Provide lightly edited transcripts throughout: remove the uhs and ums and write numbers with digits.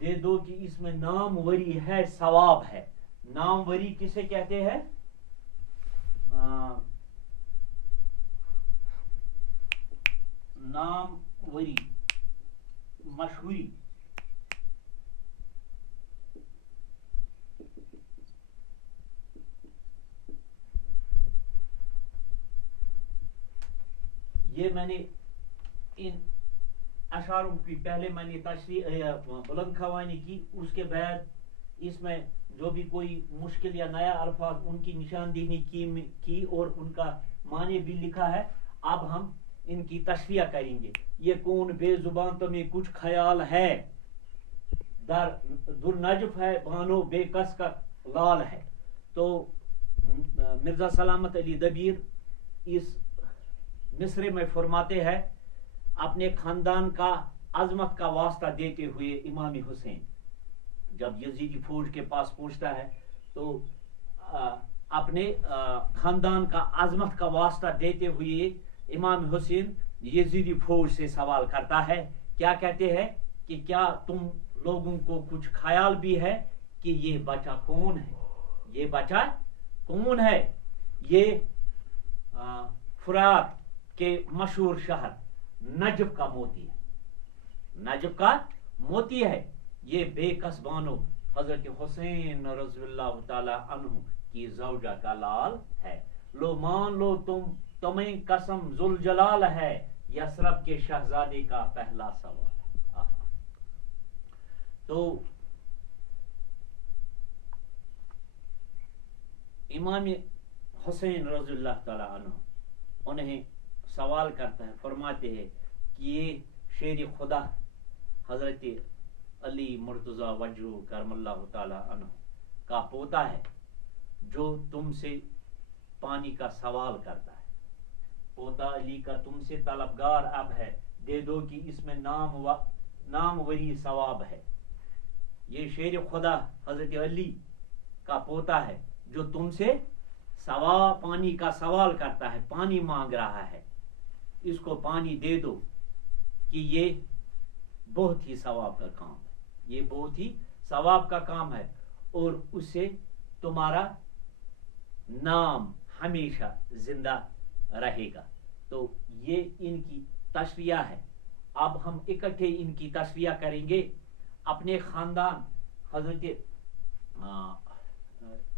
دے دو کہ اس میں ناموری ہے، ثواب ہے. ناموری کسے کہتے ہیں؟ ناموری، مشہوری. یہ میں نے ان اشعاروں کی پہلے میں نے تشریح بلند خوانی کی، اس کے بعد اس میں جو بھی کوئی مشکل یا نیا الفاظ ان کی نشاندہی کی اور ان کا معنی بھی لکھا ہے. اب ہم ان کی تشریح کریں گے. یہ کون بے زبان تمہیں کچھ خیال ہے، در نجف ہے بانو بے کس کا لال ہے. تو مرزا سلامت علی دبیر اس مصرے میں فرماتے ہیں اپنے خاندان کا عظمت کا واسطہ دیتے ہوئے امام حسین جب یزیدی فوج کے پاس پہنچتا ہے تو اپنے خاندان کا عظمت کا واسطہ دیتے ہوئے امام حسین یزیدی فوج سے سوال کرتا ہے. کیا کہتے ہیں کہ کیا تم لوگوں کو کچھ خیال بھی ہے کہ یہ بچہ کون ہے؟ یہ بچہ کون ہے؟ یہ فرات کے مشہور شہر نجف کا موتی ہے، نجف کا موتی ہے. یہ بے کس بانو حضرت حسین رضی اللہ تعالی عنہ کی زوجہ کا لال ہے. لو مان لو تمہیں قسم ذوالجلال ہے، یثرب کے شہزادے کا پہلا سوال ہے. تو امام حسین رضی اللہ تعالی عنہ انہیں سوال کرتا ہے، فرماتے ہیں کہ یہ شیر خدا حضرت علی مرتضی وجہ کرم اللہ تعالی عنہ کا پوتا ہے جو تم سے پانی کا سوال کرتا ہے. پوتا علی کا تم سے طلبگار اب ہے، دے دو کہ اس میں ناموری ثواب ہے. یہ شیر خدا حضرت علی کا پوتا ہے جو تم سے پانی کا سوال کرتا ہے، پانی مانگ رہا ہے. اس کو پانی دے دو کہ یہ بہت ہی ثواب کا کام ہے، یہ بہت ہی ثواب کا کام ہے اور اس سے تمہارا نام ہمیشہ زندہ رہے گا. تو یہ ان کی تشریح ہے. اب ہم اکٹھے ان کی تشریح کریں گے. اپنے خاندان حضرت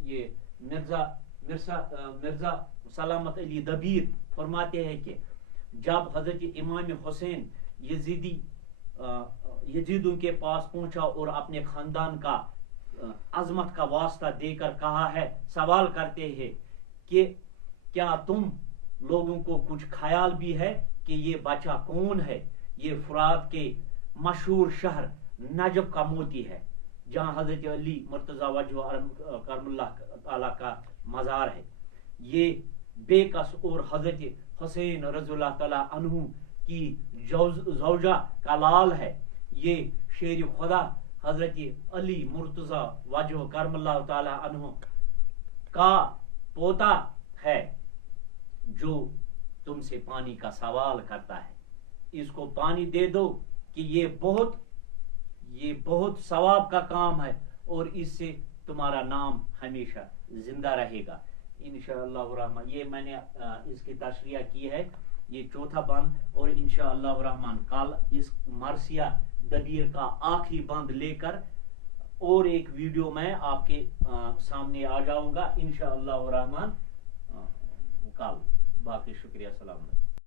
یہ مرزا سلامت علی دبیر فرماتے ہیں کہ جب حضرت امام حسین یزیدوں کے پاس پہنچا اور اپنے خاندان کا عظمت کا واسطہ دے کر کہا ہے، سوال کرتے ہیں کہ کیا تم لوگوں کو کچھ خیال بھی ہے کہ یہ بچہ کون ہے؟ یہ فرات کے مشہور شہر نجف کا موتی ہے جہاں حضرت علی مرتضی وجہ کرم اللہ تعالیٰ کا مزار ہے. یہ بے کس اور حضرت حسین رضی اللہ تعالیٰ عنہ کی زوجہ کا لال ہے. یہ شیر خدا حضرت علی مرتضی وجہ کرم اللہ تعالیٰ عنہ کا پوتا ہے جو تم سے پانی کا سوال کرتا ہے. اس کو پانی دے دو کہ یہ بہت ثواب کا کام ہے اور اس سے تمہارا نام ہمیشہ زندہ رہے گا انشاءاللہ الرحمن. یہ میں نے اس کی تشریح کی ہے، یہ چوتھا بند، اور انشاءاللہ الرحمن کل اس مرثیہ دبیر کا آخری بند لے کر اور ایک ویڈیو میں آپ کے سامنے آ جاؤں گا انشاءاللہ الرحمن کل. باقی شکریہ، السلام علیکم.